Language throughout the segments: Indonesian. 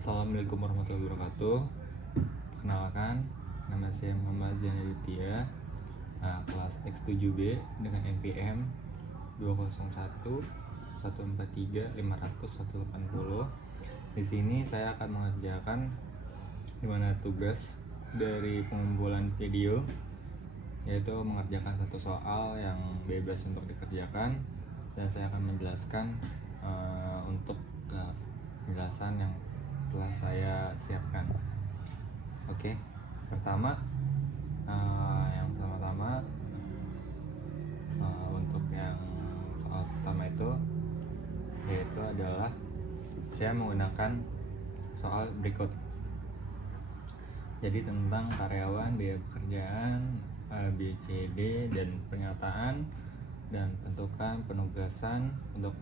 Assalamualaikum warahmatullahi wabarakatuh. Perkenalkan, nama saya Muhammad Zainaditya, kelas X7B dengan NPM 201143500 Di sini saya akan mengerjakan dimana tugas dari pengumpulan video, yaitu mengerjakan satu soal yang bebas untuk dikerjakan, dan saya akan menjelaskan untuk penjelasan yang telah saya siapkan. Oke, pertama yang pertama-tama untuk yang soal pertama itu yaitu adalah saya menggunakan soal berikut. Jadi tentang karyawan, biaya pekerjaan, ABCD dan pernyataan, dan tentukan penugasan untuk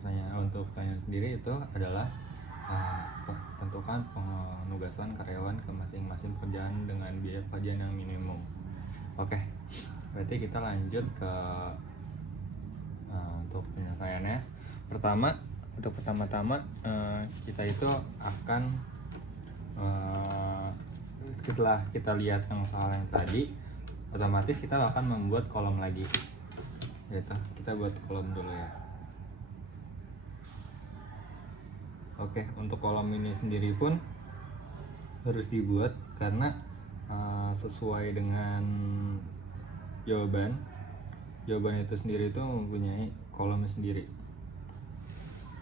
pertanyaan sendiri itu adalah tentukan penugasan karyawan ke masing-masing pekerjaan dengan biaya pekerjaan yang minimum. Oke, berarti kita lanjut ke untuk penyelesaiannya. Untuk pertama-tama kita itu akan setelah kita lihat yang soal yang tadi, otomatis kita akan membuat kolom lagi. Gitu. Kita buat kolom dulu ya. Oke, untuk kolom ini sendiri pun harus dibuat karena sesuai dengan jawaban itu sendiri itu mempunyai kolomnya sendiri.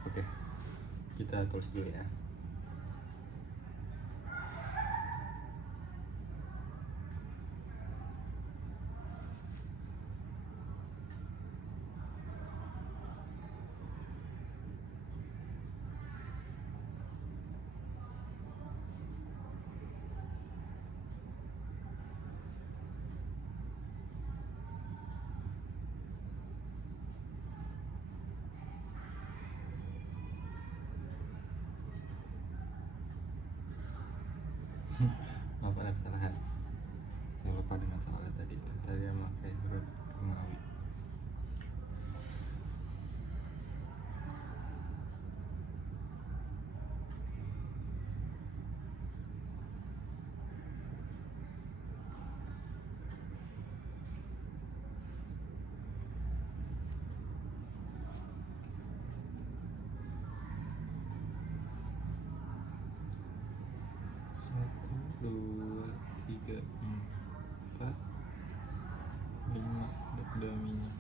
Oke, kita tulis dulu ya. Maaf, ada kesalahan. Saya lupa dengan soalnya tadi yang memakai huruf Romawi. Dua, tiga, empat, lima, dua minyak.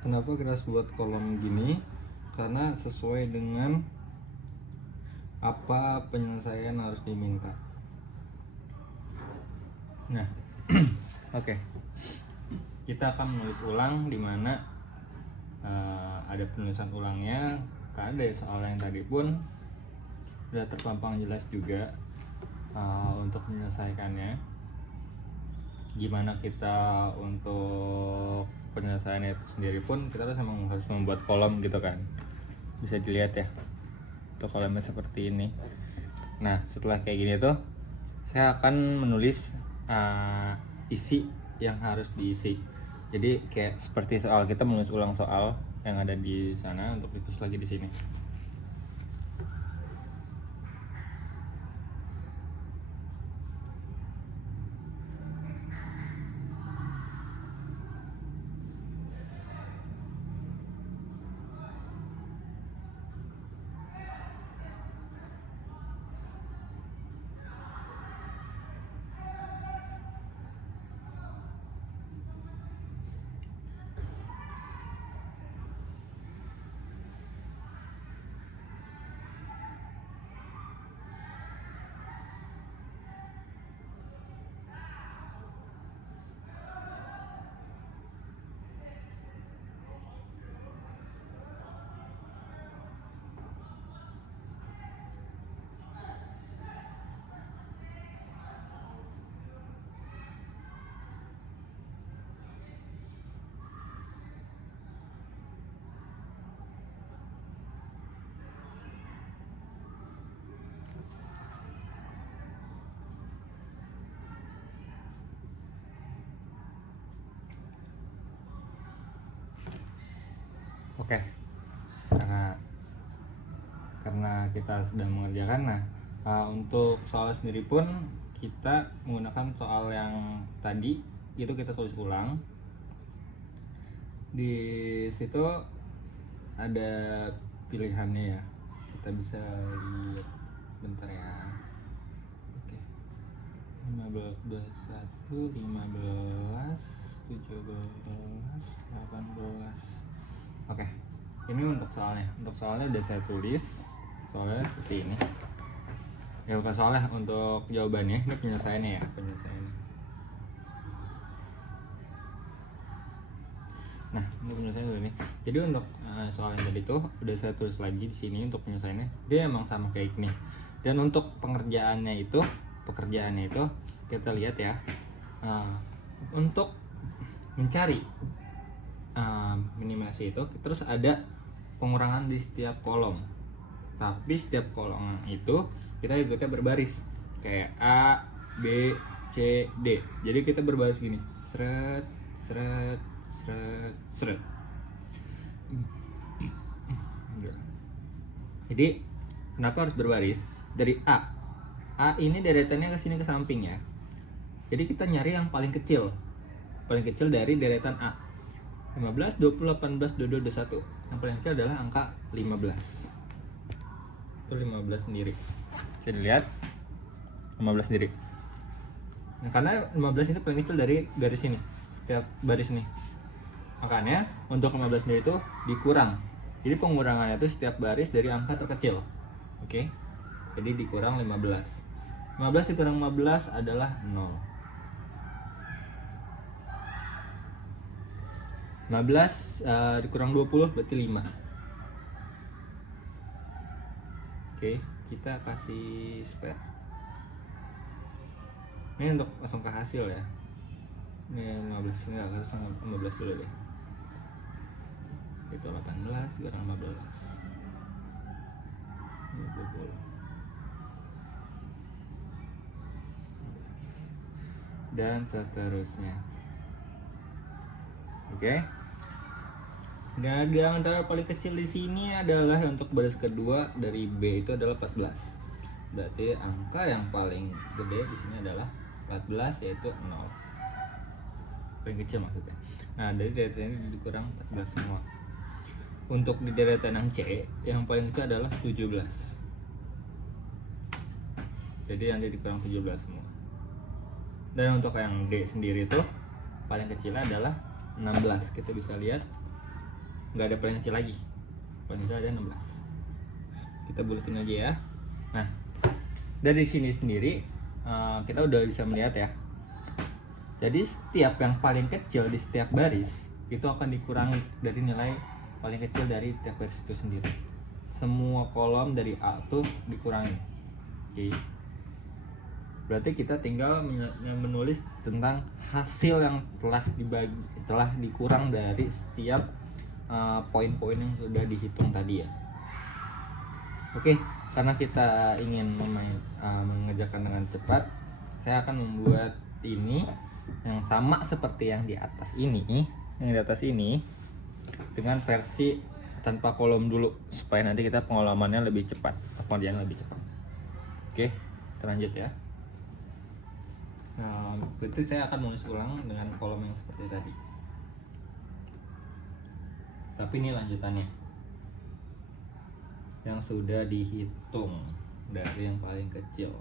Kenapa kita buat kolom gini? Karena sesuai dengan apa penyelesaian harus diminta. Nah, oke. Kita akan menulis ulang di mana ada penulisan ulangnya. Karena dari soal yang tadi pun sudah terpampang jelas juga untuk menyelesaikannya. Gimana kita untuk penyelesaiannya itu sendiri pun kita harus membuat kolom gitu kan. Bisa dilihat ya, untuk kolomnya seperti ini. Nah, setelah kayak gini tuh saya akan menulis isi yang harus diisi. Jadi kayak seperti soal, kita menulis ulang soal yang ada di sana untuk ditulis lagi di sini. Oke, karena kita sedang mengerjakan. Nah, untuk soal sendiri pun kita menggunakan soal yang tadi itu kita tulis ulang. Di situ ada pilihannya ya, kita bisa lihat bentar ya. Oke, 15, 21, 15, 17, 18. Oke, ini untuk soalnya udah saya tulis soalnya seperti ini ya, bukan soalnya, untuk jawabannya ini penyelesaiannya ya, penyelesaiannya. Nah, untuk penyelesaian dulu nih. Jadi untuk soal yang tadi tuh udah saya tulis lagi di sini untuk penyelesaiannya. Dia emang sama kayak gini. Dan untuk pekerjaannya itu kita lihat ya. Untuk mencari minimasi itu terus ada pengurangan di setiap kolom. Tapi setiap kolom itu kita ikutnya berbaris kayak A, B, C, D. Jadi kita berbaris gini. Seret, seret, seret, seret. Jadi kenapa harus berbaris? Dari A ini deretannya ke sini ke samping ya. Jadi kita nyari yang paling kecil dari deretan A. 15, 20, 18, 22, 21. Yang paling kecil adalah angka 15. Itu 15 sendiri. Bisa dilihat 15 sendiri. Nah, karena 15 itu paling kecil dari garis ini, setiap baris ini. Makanya untuk 15 sendiri itu dikurang. Jadi pengurangannya itu setiap baris dari angka terkecil. Oke. Jadi dikurang 15. 15 dikurang 15 adalah 0. 15 dikurang 20 berarti 5. Oke, kita kasih spare. Ini untuk langsung ke hasil ya. Ini 15, enggak, harus 15 dulu deh. Itu 18 dikurang 15. Ini 20. Dan seterusnya. Oke. Dan di antara paling kecil di sini adalah untuk baris kedua dari B itu adalah 14. Berarti angka yang paling gede di sini adalah 14, yaitu 0. Paling kecil maksudnya. Nah, dari deretan ini dikurang 14 semua. Untuk di deretan yang C, yang paling kecil adalah 17. Jadi nanti dikurang 17 semua. Dan untuk yang D sendiri itu paling kecil adalah 16. Kita bisa lihat nggak ada paling kecil lagi, paling kecil ada 16. Kita bulatin aja ya. Nah, dari sini sendiri kita udah bisa melihat ya. Jadi setiap yang paling kecil di setiap baris itu akan dikurangi dari nilai paling kecil dari tiap baris itu sendiri. Semua kolom dari A tuh dikurangi. Oke. Berarti kita tinggal menulis tentang hasil yang telah dikurang dari setiap poin-poin yang sudah dihitung tadi ya. Oke, karena kita ingin mengerjakan dengan cepat, saya akan membuat ini yang sama seperti yang di atas ini, dengan versi tanpa kolom dulu supaya nanti kita pengolamannya lebih cepat, pengerjaannya lebih cepat. Oke, kita lanjut ya. Nah, berarti saya akan menulis ulang dengan kolom yang seperti tadi. Tapi ini lanjutannya yang sudah dihitung dari yang paling kecil.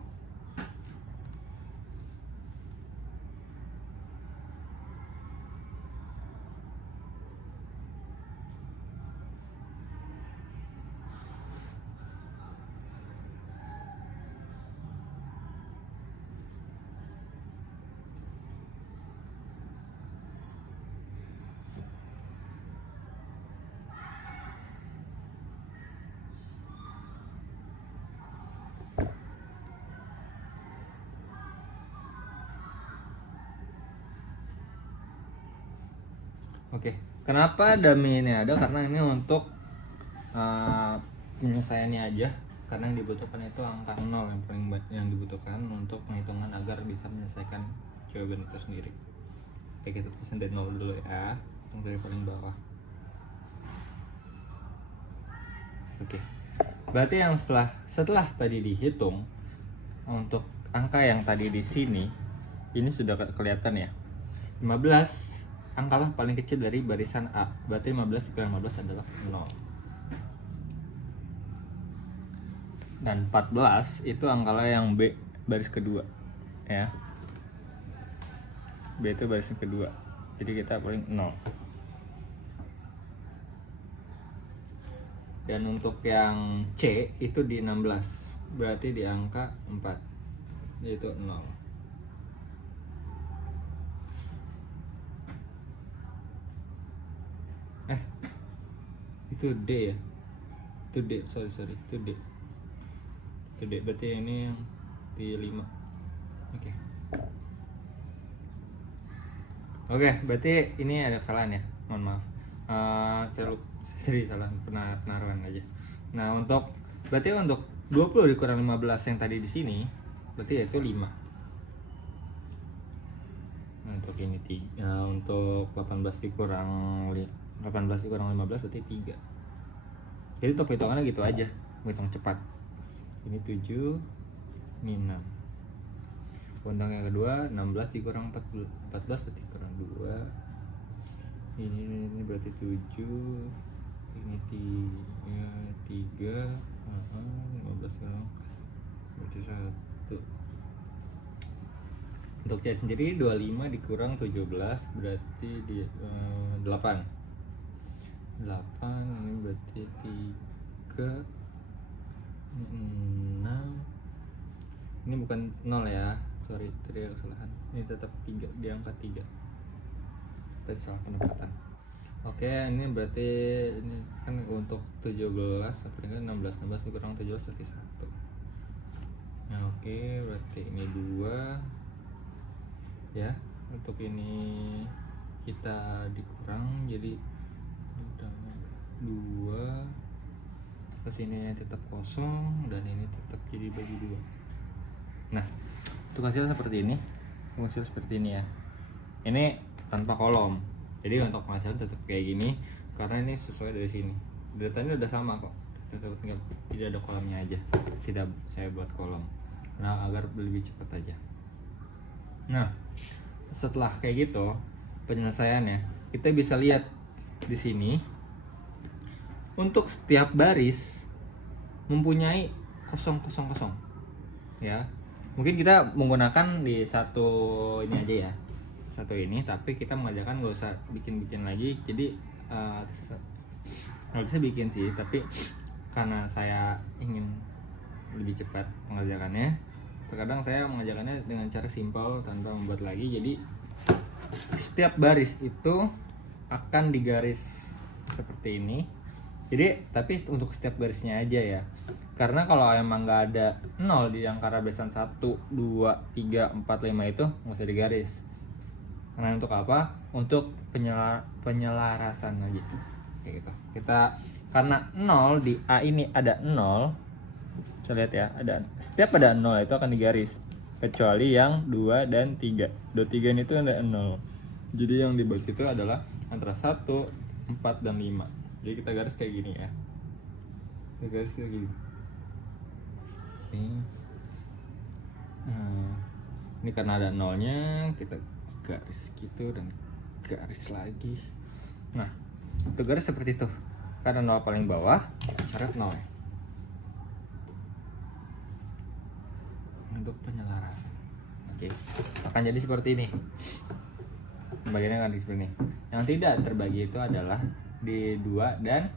Oke, kenapa dummy ini ada? Karena ini untuk penyelesaiannya aja. Karena yang dibutuhkan itu angka 0 yang paling banyak yang dibutuhkan untuk penghitungan agar bisa menyelesaikan jawaban itu sendiri. Oke, kita tulisin dari 0 dulu ya, yang dari paling bawah. Oke. Berarti yang setelah tadi dihitung untuk angka yang tadi di sini ini sudah kelihatan ya. 15 angkalah paling kecil dari barisan A. Berarti 15 dikurang 15 adalah 0. Dan 14 itu angkalah yang B baris kedua ya. B itu baris kedua. Jadi kita paling 0. Dan untuk yang C itu di 16. Berarti di angka 4. Yaitu 0. Itu D ya. Itu D, sorry. Itu D. Itu D, berarti ini yang di 5. Oke. Oke, berarti ini ada kesalahan ya. Mohon maaf. Saya salah penaruhan aja. Nah, berarti untuk 20 dikurang 15 yang tadi di sini, berarti yaitu 5. Nah, untuk ini 3. Untuk 18 dikurang 15 berarti 3. Jadi untuk hitungannya gitu aja, hitung cepat. Ini 7, ini 6. Untuk yang kedua 16 dikurang 14 berarti kurang 2. Ini berarti 7. Ini 3. 15 kurang berarti 1. Untuk C sendiri 25 dikurang 17 berarti di 8. 8 ini berarti 3. Ini 6. Ini bukan 0 ya, sorry, tadi ada kesalahan. Ini tetap 3, diangkat 3. Tadi salah penempatan. Oke, ini berarti ini kan untuk 17 sampai dengan 16 dikurang 17 berarti 1. Nah, oke, berarti ini 2 ya. Untuk ini kita dikurang jadi 2, terus ini tetap kosong dan ini tetap jadi bagi 2. Nah, untuk hasil seperti ini, ya. Ini tanpa kolom. Jadi untuk penghasilan tetap kayak gini karena ini sesuai dari sini. Datanya udah sama kok. Tidak ada kolomnya aja. Tidak saya buat kolom. Nah, agar lebih cepat aja. Nah, setelah kayak gitu penyelesaiannya, kita bisa lihat di sini untuk setiap baris mempunyai 000 ya. Mungkin kita menggunakan di satu ini aja ya, satu ini, tapi kita mengajarkan nggak usah bikin lagi. Jadi nggak bisa bikin sih, tapi karena saya ingin lebih cepat mengerjakannya, terkadang saya mengajarkannya dengan cara simpel tanpa membuat lagi. Jadi setiap baris itu akan digaris seperti ini. Jadi tapi untuk setiap garisnya aja ya. Karena kalau emang nggak ada 0 di angka barisan 1, 2, 3, 4, 5 itu nggak usah digaris. Karena untuk apa? Untuk penyelarasan aja. Kayak gitu. Karena 0 di A ini ada 0. Kita lihat ya, setiap ada 0 itu akan digaris. Kecuali yang 2 dan 3. 2, 3 ini tuh ada 0. Jadi yang dibagi itu adalah antara 1, 4, dan 5. Jadi kita garis kayak gini ya. Kita garis kayak gini. Ini karena ada 0-nya, kita garis gitu dan garis lagi. Nah, untuk garis seperti itu. Karena 0 paling bawah, coret 0 ya. Untuk penyelarasan. Oke. Akan jadi seperti ini. Pembagiannya akan seperti ini. Yang tidak terbagi itu adalah di 2 dan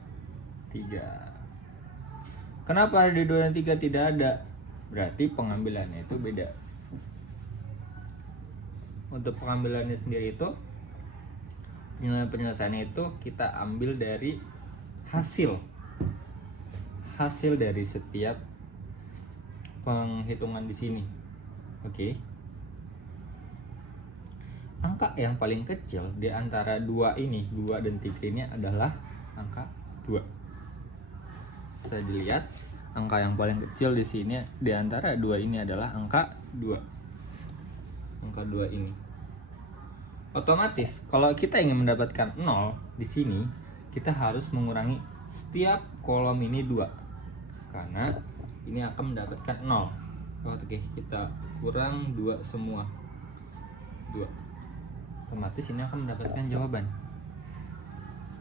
3. Kenapa di 2 dan 3 tidak ada? Berarti pengambilannya itu beda. Untuk pengambilannya sendiri itu, penyelesaiannya itu kita ambil dari hasil dari setiap penghitungan di sini. Oke. Angka yang paling kecil di antara 2 dan 3 ini adalah angka 2. Bisa dilihat, angka yang paling kecil di sini di antara 2 ini adalah angka 2. Angka 2 ini. Otomatis kalau kita ingin mendapatkan 0 di sini, kita harus mengurangi setiap kolom ini 2. karena ini akan mendapatkan 0. Oke, kita kurang 2 semua, 2, otomatis ini akan mendapatkan jawaban.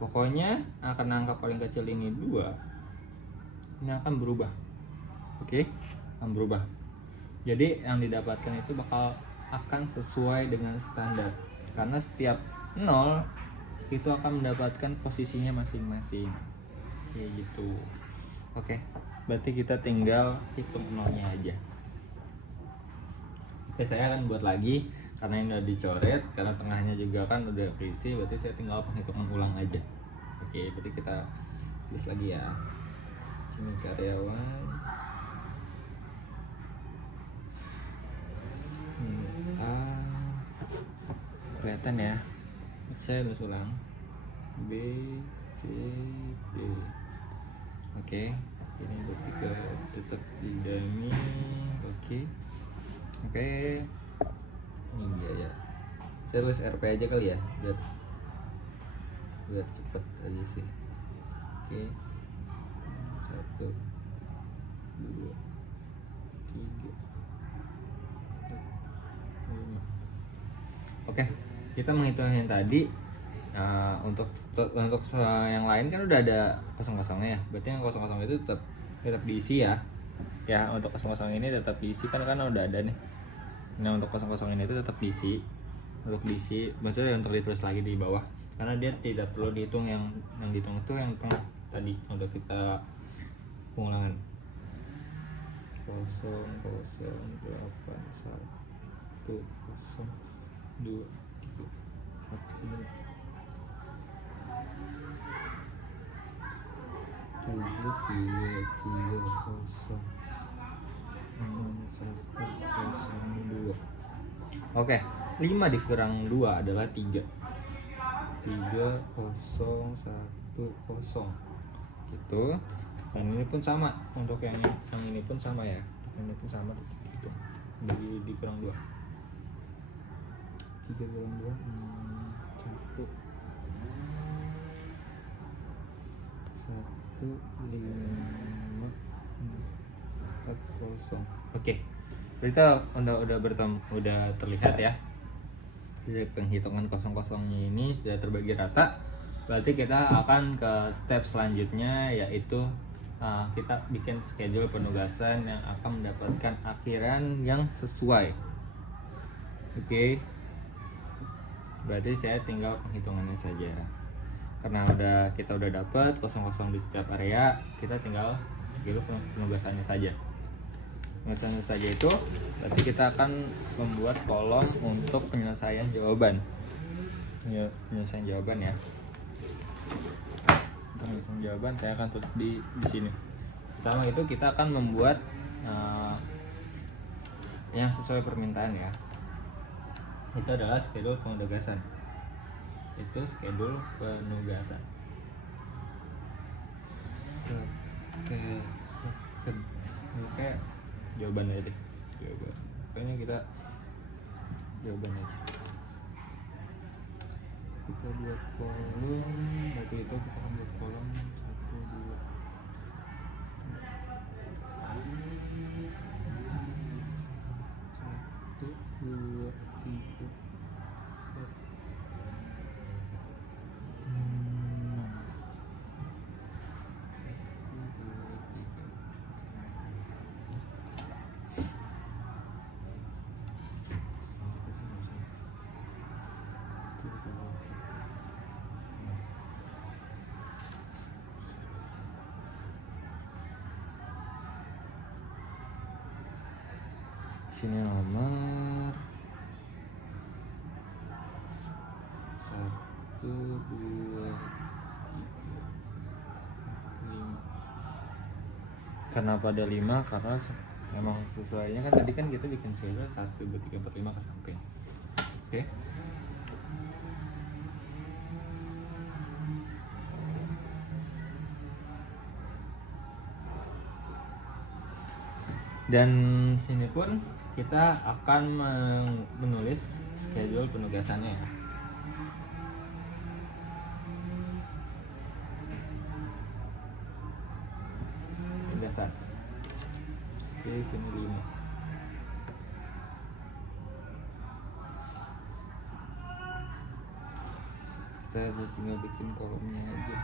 Pokoknya akan angka paling kecil ini 2, ini akan berubah. Oke, akan berubah. Jadi yang didapatkan itu akan sesuai dengan standar, karena setiap 0 itu akan mendapatkan posisinya masing-masing, kayak gitu. Oke, berarti kita tinggal hitung 0-nya aja. Oke, saya akan buat lagi karena ini udah dicoret, karena tengahnya juga kan udah berisi, berarti saya tinggal penghitungan ulang aja. Oke, berarti kita tulis lagi ya. Ini karyawan A, kelihatan ya. Saya tulis ulang B, C, D. Oke, ini berarti tetap tidak ini. Oke, ini dia ya. Saya tulis RP aja kali ya, biar cepet aja sih. Oke, 1, 2, 3, 4, 5. Oke, kita menghitung yang tadi. Nah, untuk yang lain kan udah ada kosong-kosongnya ya. Berarti yang kosong-kosong itu tetap diisi ya. Ya, untuk kosong-kosong ini tetap diisi kan udah ada nih. Nah, untuk kosong-kosong ini itu tetap diisi. Untuk diisi, maksudnya untuk ditulis lagi di bawah. Karena dia tidak perlu dihitung, yang dihitung itu yang tengah tadi udah kita pengulangan. 0, 0, 8, 1, 0, 2, 3, 4, 5. 7, 2, 3, 0, 6, 1, 0, 2. Oke, 5 dikurang 2 adalah 3. 3, 0, 1, 0 gitu. Dan ini pun sama, untuk yang ini pun sama ya. Ini pun sama gitu. Dikurang 2. 3 kurang 2, 1, 5, 4, 0. Oke, kita udah terlihat ya. Jadi penghitungan kosong-kosongnya ini sudah terbagi rata. Berarti kita akan ke step selanjutnya, yaitu kita bikin schedule penugasan yang akan mendapatkan akhiran yang sesuai. Oke. Berarti saya tinggal penghitungannya saja. Karena kita udah dapat kosong-kosong di setiap area, kita tinggal penugasannya saja. Penugasannya saja itu berarti kita akan membuat kolom untuk penyelesaian jawaban. Penyelesaian jawaban ya. Untuk penyelesaian jawaban saya akan tulis di sini. Pertama itu kita akan membuat yang sesuai permintaan ya. Itu adalah schedule penugasan. Itu schedule penugasan. Oke, jawabannya deh. Pokoknya kita jawabannya aja. Kita buat kolom, berarti itu kita akan buat kolom 1, 2, 3, 4, 5. Sini nomor 1, 2, 3, 5. Kenapa ada 5? Karena memang sesuainya kan tadi kan kita bikin schedule 1, 2, 3, 4, 5 ke samping. Oke. Dan sini pun kita akan menulis schedule penugasannya ya. 15-an. Oke, sini 5. Kita tinggal bikin kolomnya aja.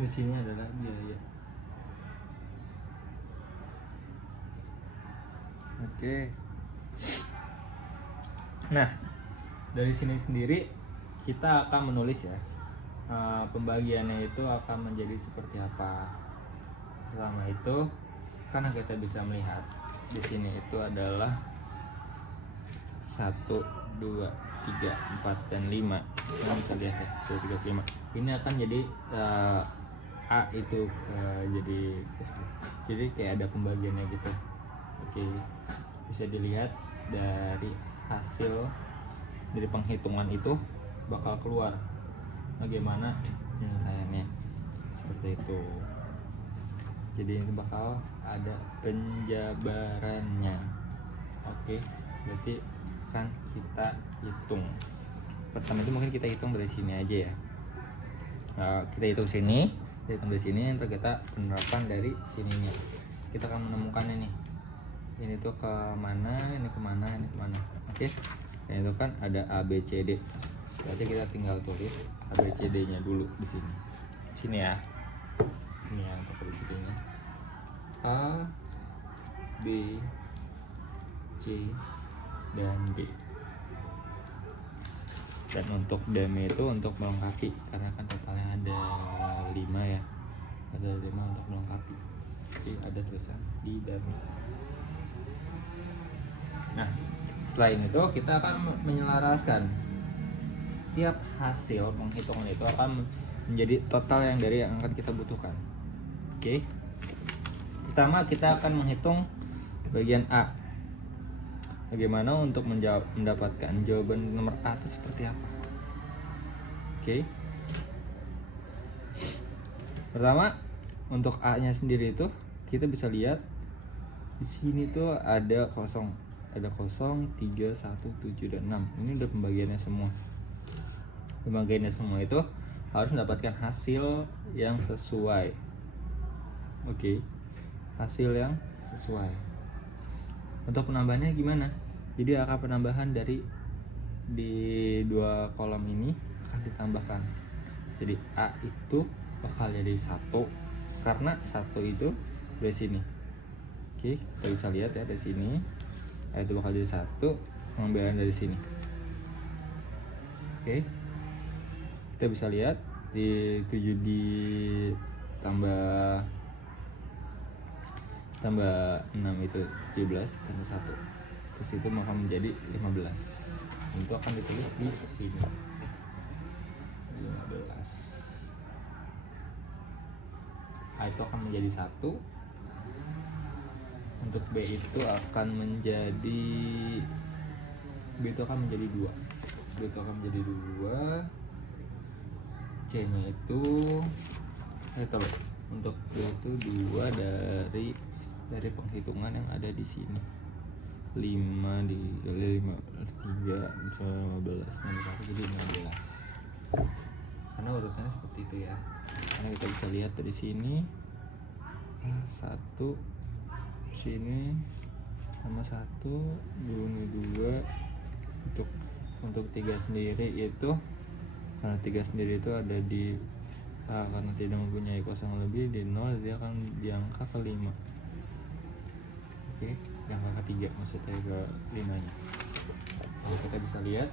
Di sini adalah biaya. Oke. Nah, dari sini sendiri kita akan menulis ya. Pembagiannya itu akan menjadi seperti apa. Pertama itu karena kita bisa melihat di sini itu adalah 1, 2, 3, 4, dan 5. Kita bisa lihat ya, 1, 2, 3, 5. Ini akan jadi A itu jadi kayak ada pembagiannya gitu. Oke, bisa dilihat dari hasil dari penghitungan itu bakal keluar bagaimana penyelesaiannya seperti itu. Jadi ini bakal ada penjabarannya. Oke, berarti kan kita hitung. Pertama itu mungkin kita hitung dari sini aja ya. Kita hitung sini, kita hitung dari sini, ntar kita penerapan dari sininya. Kita akan menemukannya nih. Ini tuh kemana, ini kemana, ini kemana. Oke, dan itu kan ada A, B, C, D. Berarti kita tinggal tulis A, B, C, D nya dulu di sini. Sini ya. Ini ya untuk A, B, C, D nya. A, B, C, dan D. Dan untuk dummy itu untuk melengkapi, karena kan totalnya ada 5 ya, ada 5 untuk melengkapi. Jadi ada tulisan di dummy. Nah, selain itu kita akan menyelaraskan setiap hasil penghitungan itu akan menjadi total yang akan kita butuhkan. Oke. Pertama kita akan menghitung bagian A. Bagaimana untuk mendapatkan jawaban nomor A itu seperti apa? Oke. Pertama, untuk A-nya sendiri itu kita bisa lihat di sini tuh ada 0, 3, 1, 7, dan 6. Ini udah pembagiannya semua. Pembagiannya semua itu harus mendapatkan hasil yang sesuai. Oke. Hasil yang sesuai. Untuk penambahannya gimana? Jadi angka penambahan di 2 kolom ini akan ditambahkan. Jadi A itu bakal jadi 1 karena 1 itu dari sini. Oke, kita bisa lihat ya dari sini. A itu bakal jadi 1, pengambilan dari sini. Oke. Kita bisa lihat di 7 ditambah 6 itu 17 tambah 1. Terus itu maka menjadi 15. Itu akan ditulis di sini. 15. A itu akan menjadi 1. Untuk B itu akan menjadi 2. B itu akan menjadi 2. C-nya itu untuk B itu 2 dari penghitungan yang ada di sini. 5 dikali 3 15 jadi 16. Karena urutannya seperti itu ya. Karena kita bisa lihat dari sini 1 sini sama 1 2 untuk 3 sendiri itu karena 3 sendiri itu ada di karena tidak mempunyai kosong lebih di 0, dia akan diangkat ke 5. Oke, yang ke 3 maksudnya ke 5 nya. Nah, kita bisa lihat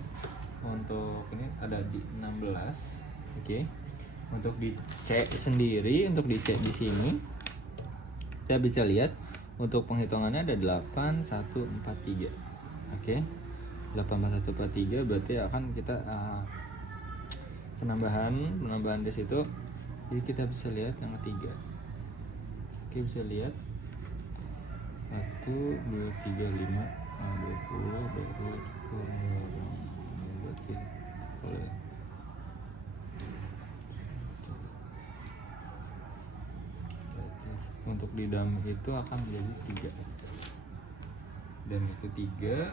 untuk ini ada di 16. Oke. Untuk di C sendiri, untuk di C di sini saya bisa lihat untuk penghitungannya ada 8 1 4 3. Oke. 8 1 4 3 berarti akan kita penambahan di situ. Jadi kita bisa lihat yang ketiga. Oke, bisa lihat 1 2 3 5 20 baru kurang berarti untuk di dummy itu akan menjadi 3. Dan itu 3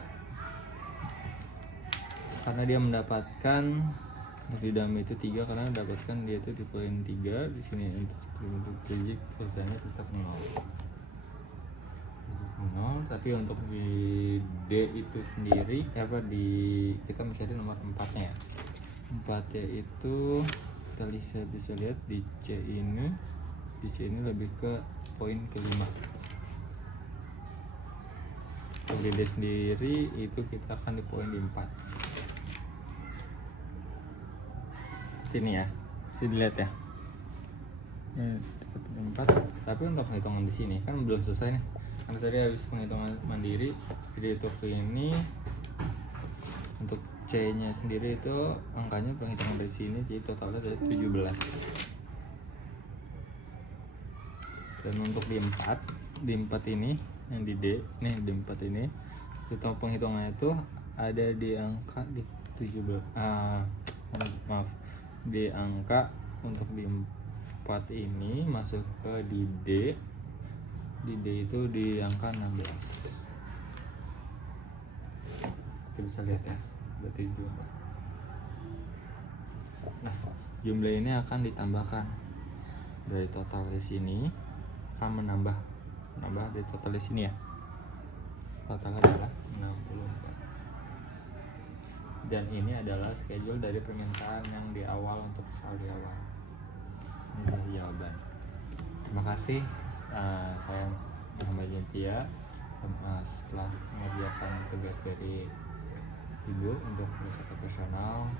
karena dia mendapatkan untuk di dummy itu 3 karena mendapatkan dia itu di poin 3 di sini untuk project biasanya tetap 0. Tapi untuk di D itu sendiri kita mencari nomor 4-nya ya. 4-nya itu kita bisa lihat di C ini lebih ke poin ke-5. Untuk di D sendiri itu kita akan di poin di 4. Sini ya, sini dilihat ya. Ini 4. Tapi untuk penghitungan di sini kan belum selesai nih. Karena tadi habis penghitungan mandiri, jadi untuk ini untuk C-nya sendiri itu angkanya penghitungan dari sini jadi totalnya dari 17. Dan untuk di 4 ini yang di D, nih di 4 ini kita penghitungannya itu ada di angka di 17. Maaf, di angka untuk di 4 ini masuk ke di D. Di D itu di angka 16. Kita bisa lihat ya, berarti jumlah. Nah, jumlah ini akan ditambahkan dari total di sini, akan menambah dari total di sini ya. Totalnya adalah 64. Dan ini adalah schedule dari permintaan yang di awal untuk soal di awal. Ini adalah jawaban. Terima kasih. Saya Muhammad Jantia setelah mengerjakan tugas dari Ibu untuk riset operasional.